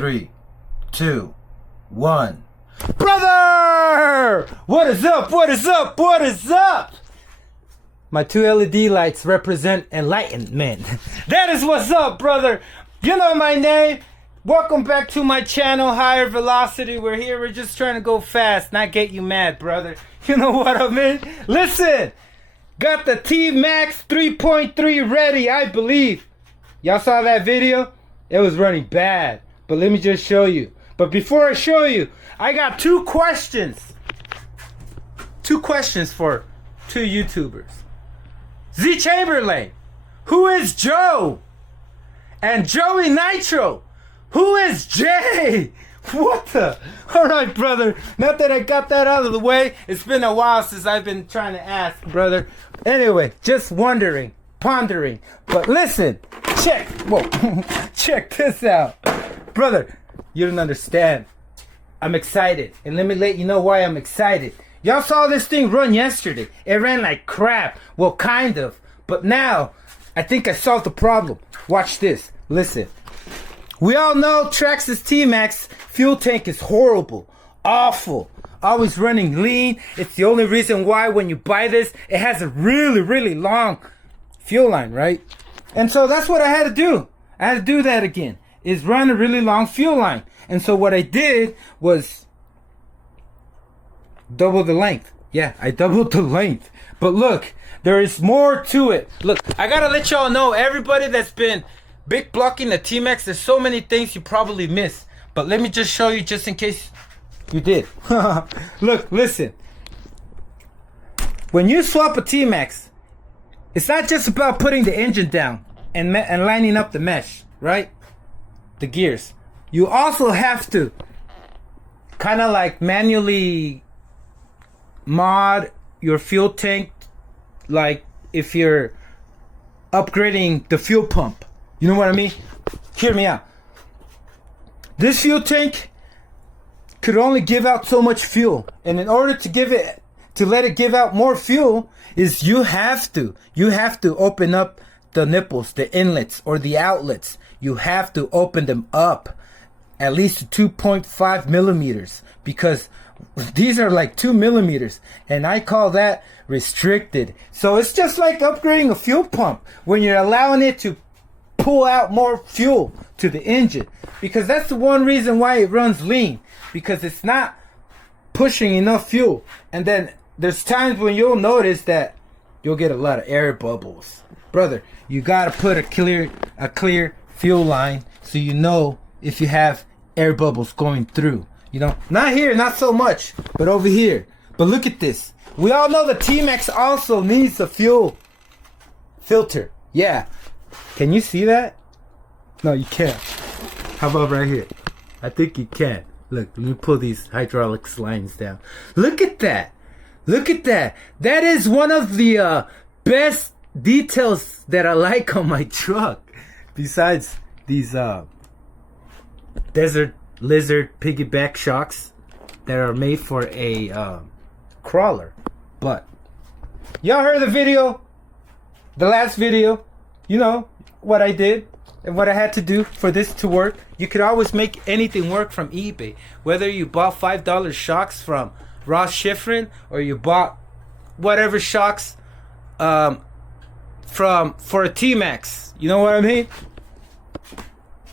3, 2, 1. Brother! What is up? What is up? What is up? My two LED lights represent enlightenment. That is what's up, brother. You know my name. Welcome back to my channel, Higher Velocity. We're here. We're just trying to go fast, not get you mad, brother. You know what I mean? Listen. Got the Tmaxx 3.3 ready, I believe. Y'all saw that video? It was running bad. But let me just show you. But before I show you, I got two questions. Two questions for two YouTubers. Z Chamberlain, who is Joe? And Joey Nitro, who is Jay? What the? Alright, brother. Now that I got that out of the way, it's been a while since I've been trying to ask, brother. Anyway, just wondering, pondering. But listen, check. Whoa. Check this out. Brother, you don't understand. I'm excited. And let me let you know why I'm excited. Y'all saw this thing run yesterday. It ran like crap. Well, kind of. But now, I think I solved the problem. Watch this. Listen. We all know Tmaxx's Tmaxx fuel tank is horrible. Awful. Always running lean. It's the only reason why when you buy this, it has a really, really long fuel line, right? And so that's what I had to do. I had to do that again. Is run a really long fuel line. And so what I did was double the length. Yeah, I doubled the length. But look, there is more to it. Look, I gotta let y'all know, everybody that's been big blocking the Tmaxx, there's so many things you probably missed. But let me just show you just in case you did. Look, listen. When you swap a Tmaxx, it's not just about putting the engine down and lining up the mesh, right? The gears. You also have to kind of like manually mod your fuel tank, like if you're upgrading the fuel pump. You know what I mean? Hear me out. This fuel tank could only give out so much fuel, and in order to let it give out more fuel, is you have to open up the nipples, the inlets or the outlets. You have to open them up at least to 2.5 millimeters, because these are like 2 millimeters, and I call that restricted. So it's just like upgrading a fuel pump when you're allowing it to pull out more fuel to the engine, because that's the one reason why it runs lean, because it's not pushing enough fuel. And then there's times when you'll notice that you'll get a lot of air bubbles. Brother, you gotta put a clear fuel line so you know if you have air bubbles going through. You know, not here, not so much, but over here. But look at this. We all know the Tmaxx also needs a fuel filter. Yeah. Can you see that? No, you can't. How about right here? I think you can. Look, let me pull these hydraulics lines down. Look at that. Look at that. That is one of the best details that I like on my truck. Besides these desert lizard piggyback shocks that are made for a crawler. But y'all heard the video, the last video. You know what I did and what I had to do for this to work. You could always make anything work from eBay, whether you bought $5 shocks from Ross Schifrin or you bought whatever shocks for a Tmaxx. You know what I mean?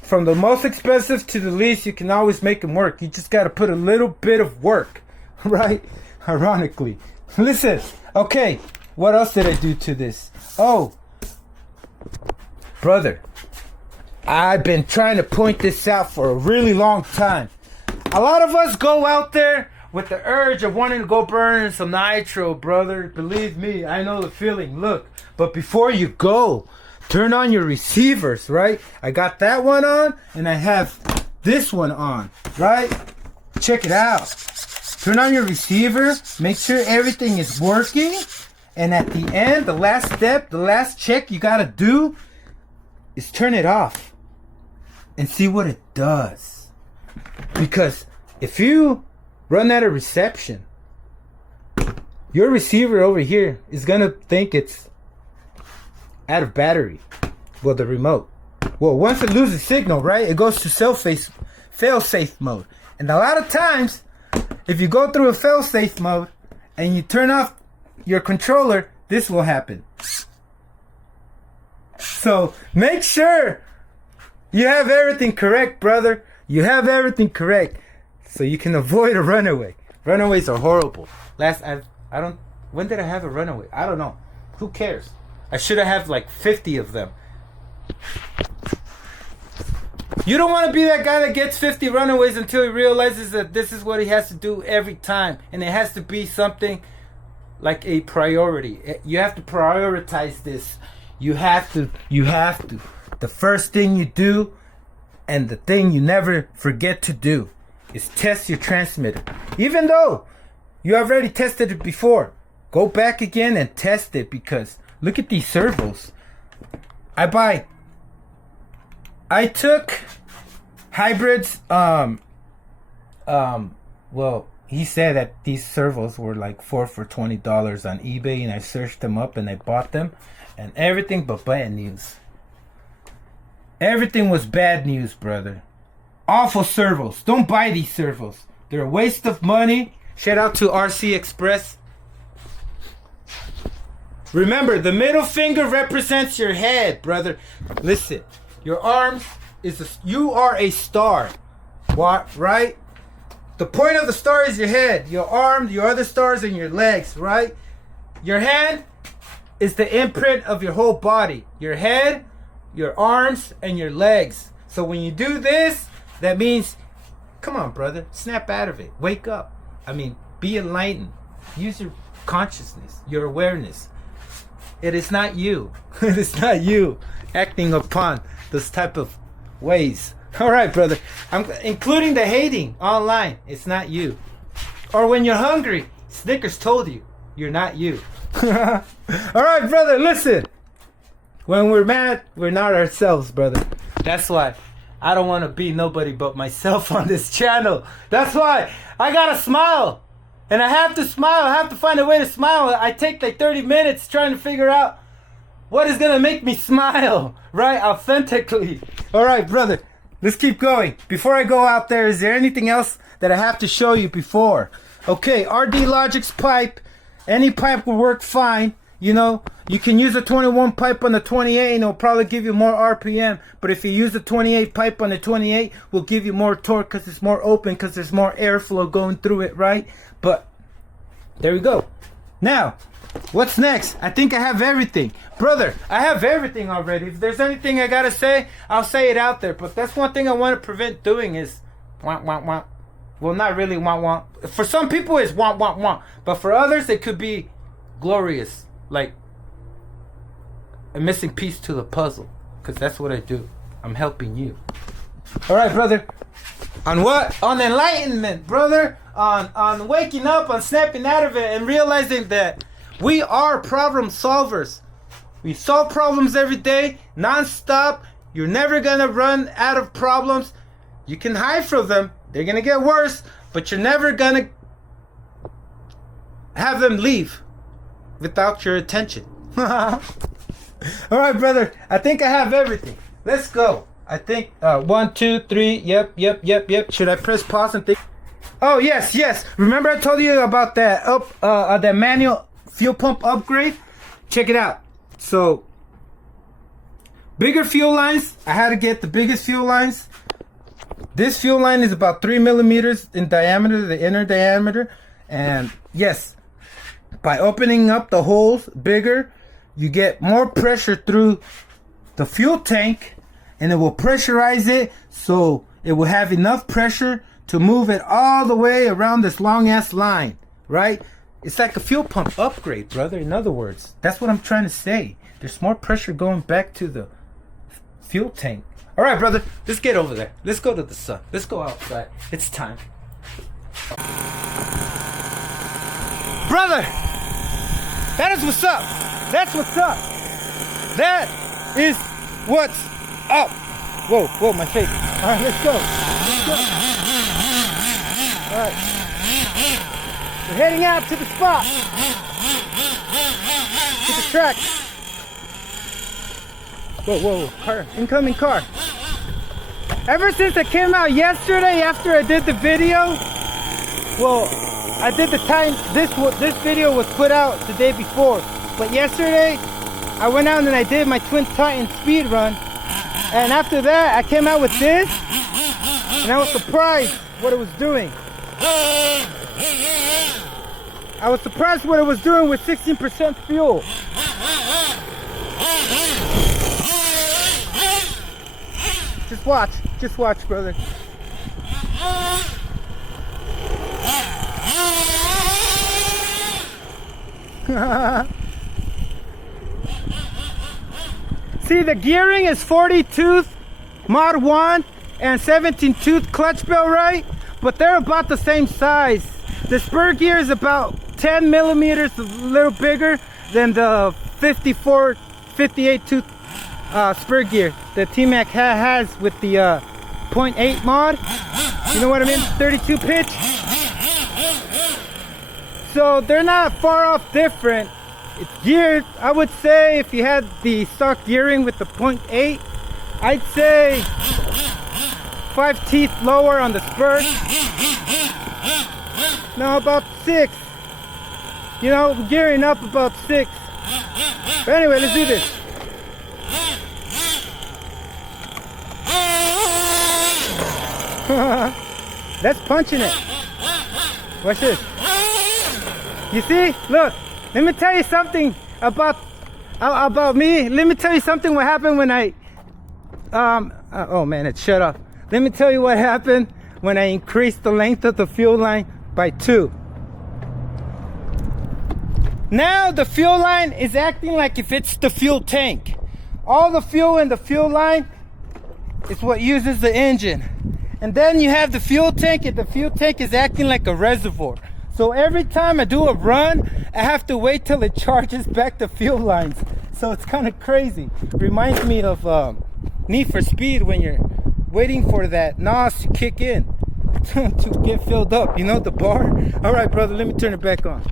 From the most expensive to the least, you can always make them work. You just got to put a little bit of work, right? Ironically. Listen, okay, what else did I do to this? Oh, brother, I've been trying to point this out for a really long time. A lot of us go out there with the urge of wanting to go burn some nitro, brother. Believe me, I know the feeling. Look, but before you go, turn on your receivers, right? I got that one on, and I have this one on, right? Check it out. Turn on your receiver. Make sure everything is working. And at the end, the last step, the last check you gotta do is turn it off and see what it does. Because if you run out of reception, your receiver over here is gonna think it's out of battery. Well, the remote. Well, once it loses signal, right, it goes to cell fail-safe mode. And a lot of times, if you go through a fail-safe mode and you turn off your controller, this will happen. So make sure you have everything correct, brother. You have everything correct, so you can avoid a runaway. Runaways are horrible. When did I have a runaway? I don't know. Who cares? I should have like 50 of them. You don't want to be that guy that gets 50 runaways until he realizes that this is what he has to do every time, and it has to be something like a priority. You have to prioritize this. You have to. The first thing you do, and the thing you never forget to do, is test your transmitter. Even though you already tested it before, go back again and test it, because look at these servos. I took hybrids. Well, he said that these servos were like 4 for $20 on eBay, and I searched them up and I bought them, and everything but bad news. Everything was bad news, brother. Awful servos. Don't buy these servos. They're a waste of money. Shout out to RC Express. Remember, the middle finger represents your head, brother. Listen, your arms you are a star. What, right? The point of the star is your head. Your arm, your other stars, and your legs, right? Your hand is the imprint of your whole body. Your head, your arms, and your legs. So when you do this, that means, come on, brother, snap out of it. Wake up. I mean, be enlightened. Use your consciousness, your awareness. It is not you. It is not you acting upon this type of ways. All right, brother. I'm including the hating online. It's not you. Or when you're hungry, Snickers told you you're not you. All right, brother. Listen. When we're mad, we're not ourselves, brother. That's why I don't want to be nobody but myself on this channel. That's why I gotta smile. And I have to smile. I have to find a way to smile. I take like 30 minutes trying to figure out what is going to make me smile, right? Authentically. All right, brother. Let's keep going. Before I go out there, is there anything else that I have to show you before? Okay, RD Logic's pipe. Any pipe will work fine. You know, you can use a 21 pipe on the 28 and it'll probably give you more RPM. But if you use a 28 pipe on the 28, will give you more torque because it's more open, because there's more airflow going through it, right? But there we go. Now, what's next? I think I have everything. Brother, I have everything already. If there's anything I gotta say, I'll say it out there. But that's one thing I want to prevent doing is wah, wah, wah. Well, not really wah, wah. For some people, it's wah, wah, wah. But for others, it could be glorious. Like a missing piece to the puzzle. Because that's what I do. I'm helping you. All right, brother. On what? On enlightenment, brother. On waking up, on snapping out of it, and realizing that we are problem solvers. We solve problems every day, non-stop. You're never gonna run out of problems. You can hide from them. They're gonna get worse, but you're never gonna have them leave without your attention. All right, brother. I think I have everything. Let's go. I think 1, 2, 3. Yep. Should I press pause and think? Oh yes. Remember I told you about that that manual fuel pump upgrade? Check it out. So bigger fuel lines. I had to get the biggest fuel lines. This fuel line is about 3 millimeters in diameter, the inner diameter. And yes, by opening up the holes bigger, you get more pressure through the fuel tank, and it will pressurize it, so it will have enough pressure to move it all the way around this long ass line, right? It's like a fuel pump upgrade, brother. In other words, that's what I'm trying to say. There's more pressure going back to the fuel tank. All right, brother, let's get over there. Let's go to the sun. Let's go outside. It's time. Brother, that is what's up. That's what's up. That is what's up. Whoa, my face. All right, let's go. All right. We're heading out to the spot. To the track. Whoa. Car. Incoming car. Ever since I came out yesterday after I did the video, well, I did the time, this video was put out the day before, but yesterday I went out and I did my Twin Titan speed run, and after that I came out with this, and I was surprised what it was doing. I was surprised what it was doing with 16% fuel. Just watch, brother. See, the gearing is 40 tooth mod 1 and 17 tooth clutch bell, right? But they're about the same size. The spur gear is about 10 millimeters, a little bigger than the 58 tooth spur gear that Tmaxx has with the 0.8 mod. You know what I mean? 32 pitch. So they're not far off different. It's geared, I would say, if you had the stock gearing with the 0.8, I'd say 5 teeth lower on the spur. No, about 6. You know, gearing up about 6. But anyway, let's do this. That's punching it. Watch this. You see? Look. Let me tell you something about me. Let me tell you something what happened when I oh man, it shut off. Let me tell you what happened when I increased the length of the fuel line by 2. Now the fuel line is acting like if it's the fuel tank. All the fuel in the fuel line is what uses the engine. And then you have the fuel tank, and the fuel tank is acting like a reservoir. So every time I do a run, I have to wait till it charges back the fuel lines. So it's kind of crazy. Reminds me of Need for Speed when you're waiting for that NOS to kick in to get filled up. You know, the bar? All right, brother, let me turn it back on.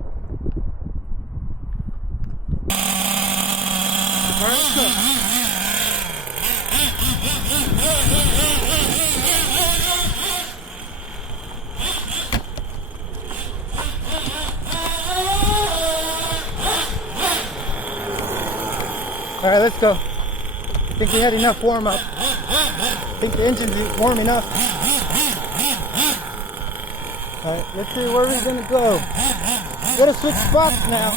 All right, let's go. All right, let's go. I think we had enough warm up. I think the engine's warming up. All right, let's see where we're gonna go. Gotta switch spots now.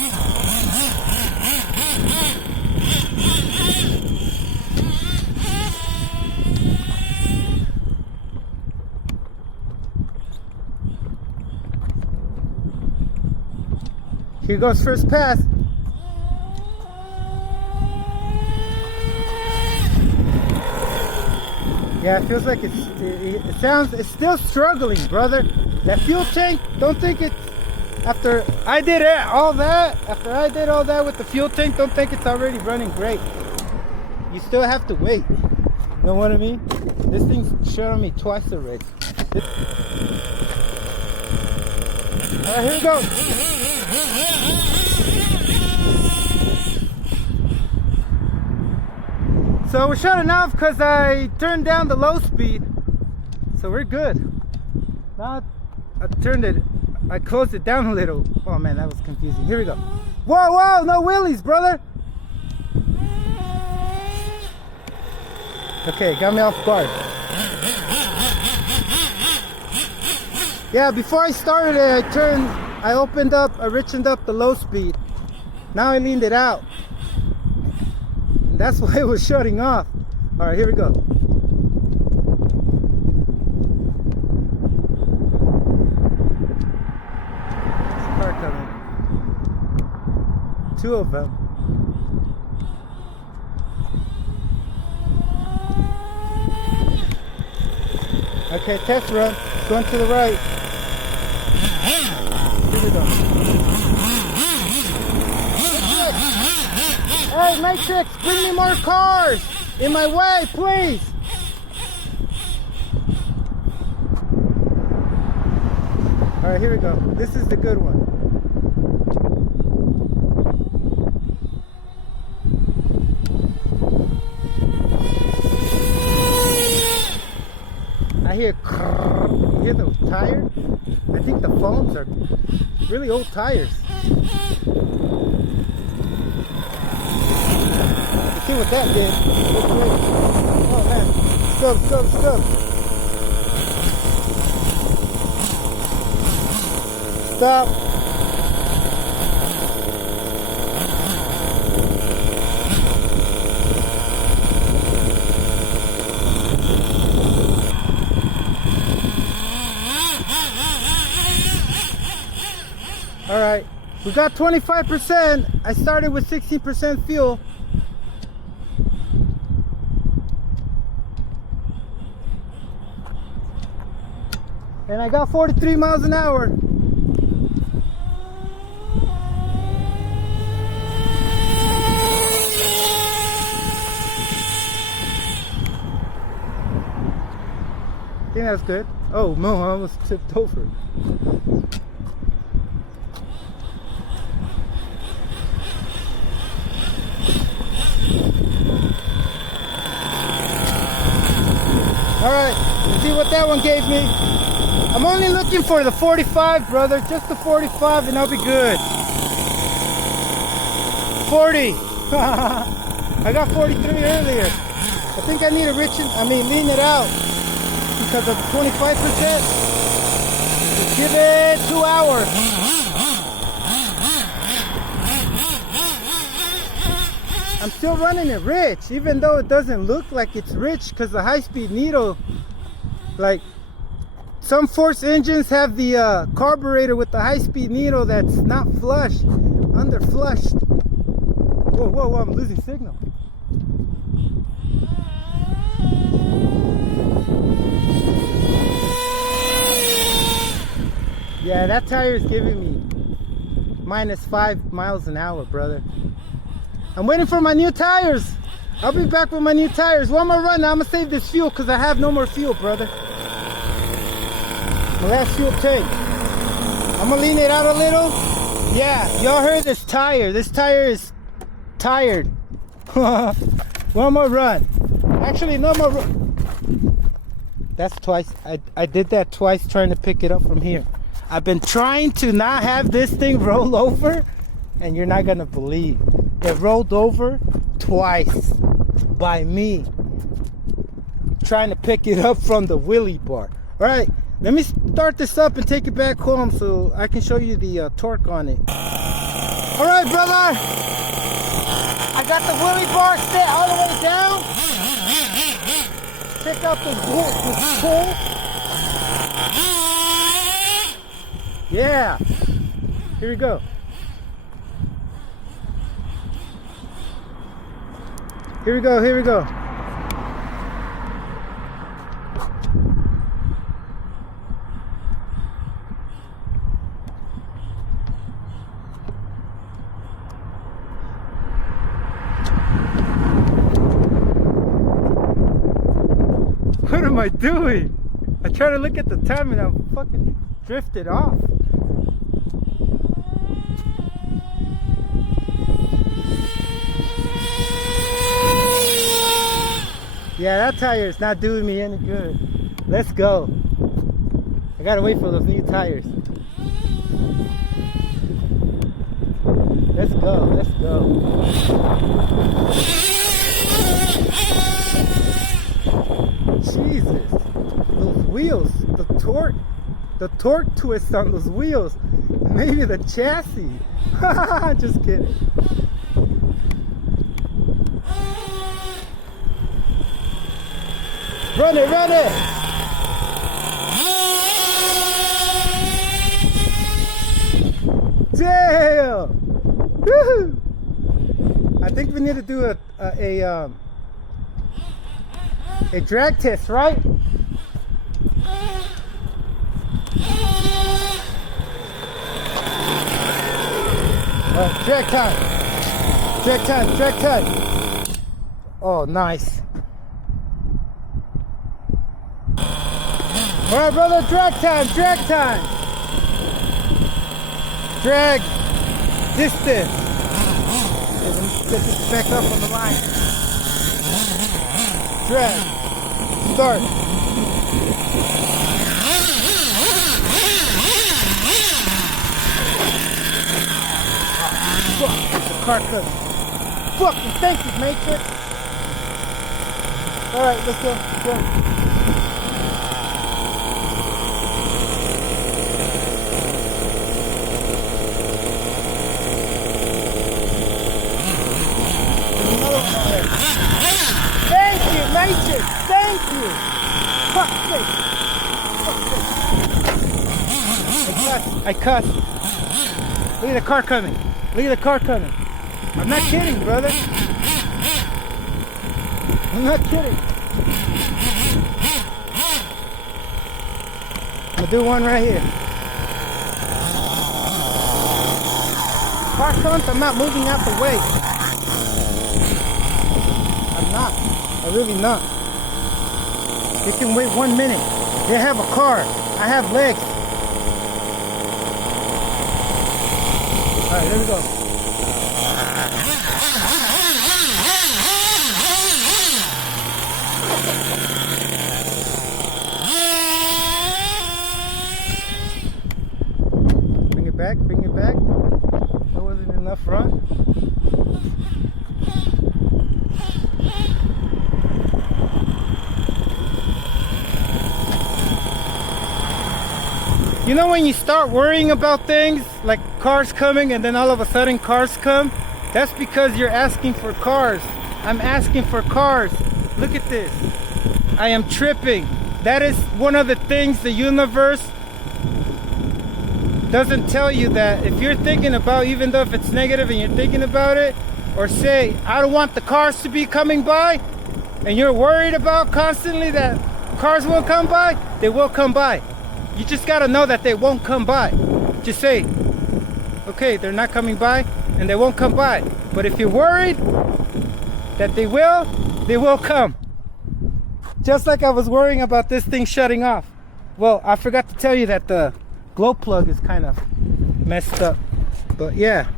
Here goes first pass. Yeah, it feels like it's still struggling, brother. That fuel tank, don't think it's, after I did all that with the fuel tank, don't think it's already running great. You still have to wait. You know what I mean? This thing's shut on me twice already. All right, here we go. So we're shutting off because I turned down the low speed. So we're good. Now I closed it down a little. Oh man, that was confusing. Here we go. Whoa, whoa, no wheelies, brother. Okay, got me off guard. Yeah, before I started it, I richened up the low speed. Now I leaned it out. That's why it was shutting off. All right, here we go. Car coming. 2 of them. Okay, test run. Going to the right. Here we go. Hey, Matrix, bring me more cars in my way, please. All right, here we go. This is the good one. hear, you hear those tires? I think the foams are really old tires. Let's see what that did. Oh man, let's go. Stop. All right, we got 25%. I started with 16% fuel. And I got 43 miles an hour. I think that's good. Oh, no, I almost tipped over. All right, let's see what that one gave me. I'm only looking for the 45, brother. Just the 45 and I'll be good. 40. I got 43 earlier. I think I need to lean it out because of 25%. Just give it 2 hours. I'm still running it rich, even though it doesn't look like it's rich because the high-speed needle, like some force engines have the carburetor with the high-speed needle that's not flush, under flushed. Whoa, I'm losing signal. Yeah, that tire is giving me -5 miles an hour, brother. I'm waiting for my new tires. I'll be back with my new tires. One more run. Now I'm gonna save this fuel because I have no more fuel, brother. My last fuel tank. I'm gonna lean it out a little. Yeah, y'all heard this tire. This tire is tired. One more run. Actually, no more run. That's twice. I did that twice trying to pick it up from here. I've been trying to not have this thing roll over, and you're not gonna believe. It rolled over twice by me trying to pick it up from the wheelie bar. All right, let me start this up and take it back home so I can show you the torque on it. All right, brother, I got the wheelie bar set all the way down. Check out this pull. Yeah, here we go. Here we go. What am I doing? I try to look at the time and I'm fucking drifted off. Yeah, that tire is not doing me any good. Let's go. I gotta wait for those new tires. Let's go. Jesus, those wheels, the torque twist on those wheels. Maybe the chassis. Just kidding. Run it! Damn! Woohoo! I think we need to do a drag test, right? Drag time! Oh, nice. All right, brother, drag time. Drag distance. Okay, let me get this back up on the line. Drag. Start. Fuck, the car coming. Fucking thank you, Matrix. Alright, let's go. Let's go. Thank you, Matrix. Thank you. Fuck sake. I cussed. Look at the car coming. Look at the car coming. I'm not kidding, brother. I'm not kidding. I'll do one right here. Car comes, I'm not moving out the way. I'm not. I'm really not. You can wait 1 minute. They have a car. I have legs. Alright, here we go. Bring it back, bring it back. There wasn't enough run. You know when you start worrying about things, like cars coming and then all of a sudden cars come? That's because you're asking for cars. I'm asking for cars. Look at this. I am tripping. That is one of the things the universe doesn't tell you, that if you're thinking about, even though if it's negative and you're thinking about it, or say, I don't want the cars to be coming by, and you're worried about constantly that cars won't come by, they will come by. You just gotta know that they won't come by. Just say, okay, they're not coming by and they won't come by. But if you're worried that they will come. Just like I was worrying about this thing shutting off. Well, I forgot to tell you that the glow plug is kind of messed up. But yeah.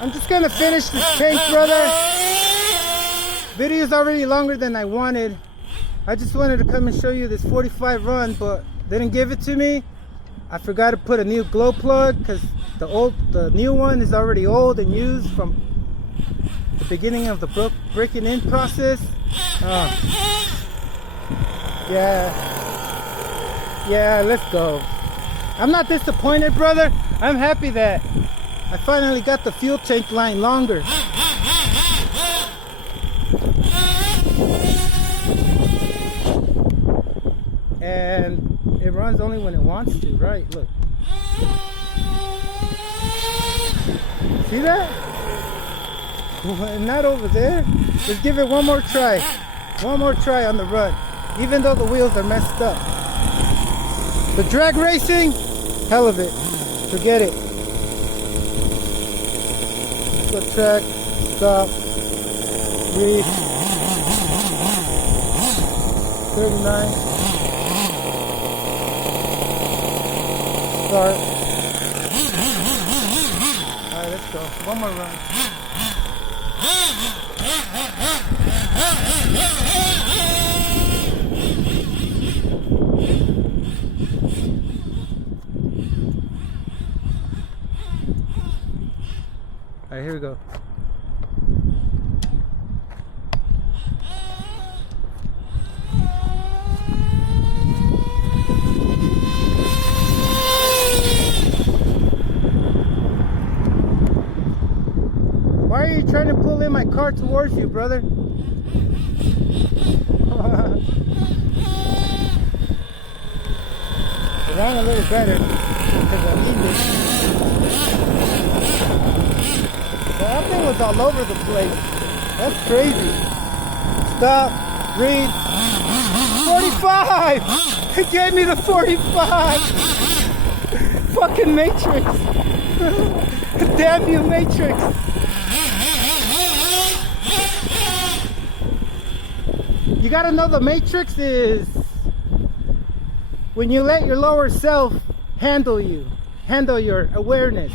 I'm just gonna finish this tank, brother. Video is already longer than I wanted. I just wanted to come and show you this 45 run, but they didn't give it to me. I forgot to put a new glow plug because the new one is already old and used from the beginning of the breaking in process. Yeah, let's go. I'm not disappointed, brother. I'm happy that I finally got the fuel tank line longer. And it runs only when it wants to, right? Look. See that? Not over there. Just give it one more try. One more try on the run. Even though the wheels are messed up. The drag racing, hell of it. Forget it. Go track, stop, breathe. 39. Start. Alright, let's go. One more run. Alright, here we go. Why are you trying to pull in my car towards you, brother? It ran a little better because I need it. That thing was all over the place. That's crazy. Stop. Read. 45! It gave me the 45! Fucking Matrix! Damn you, Matrix! You gotta know the Matrix is when you let your lower self handle you, handle your awareness.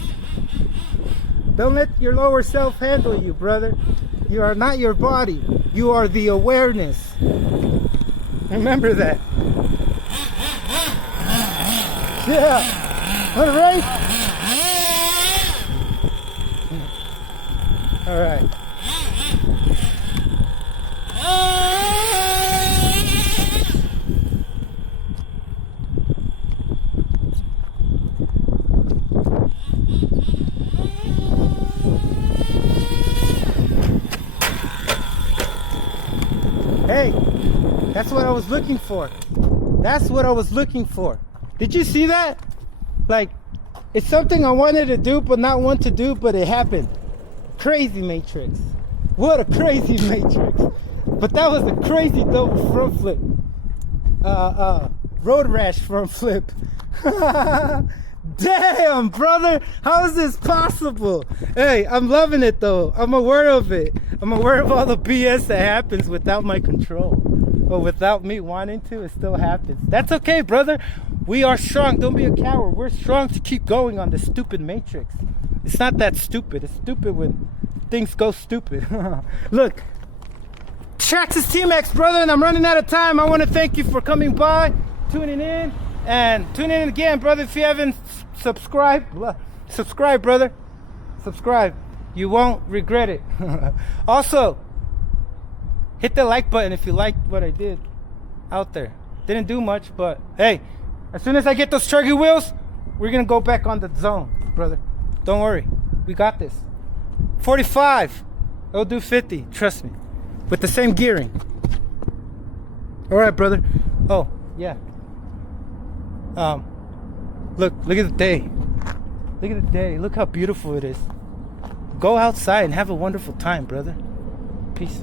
Don't let your lower self handle you, brother. You are not your body. You are the awareness. Remember that. Yeah. All right. All right. Hey, that's what I was looking for. That's what I was looking for. Did you see that? Like, it's something I wanted to do, but not want to do, but it happened. Crazy Matrix. What a crazy Matrix. But that was a crazy double front flip. Road rash front flip. Damn, brother. How is this possible? Hey, I'm loving it though. I'm aware of it. I'm aware of all the BS that happens without my control. But without me wanting to, it still happens. That's okay, brother. We are strong. Don't be a coward. We're strong to keep going on this stupid Matrix. It's not that stupid. It's stupid when things go stupid. Look, Tmaxx is Tmaxx, brother, and I'm running out of time. I want to thank you for coming by, tuning in, and tune in again, brother. If you haven't subscribed, subscribe, brother. Subscribe. You won't regret it. Also, hit the like button if you liked what I did out there. Didn't do much, but hey, as soon as I get those trigger wheels, we're going to go back on the zone, brother. Don't worry. We got this. 45. It'll do 50. Trust me. With the same gearing. All right, brother. Oh, yeah. Look at the day. Look at the day. Look how beautiful it is. Go outside and have a wonderful time, brother. Peace.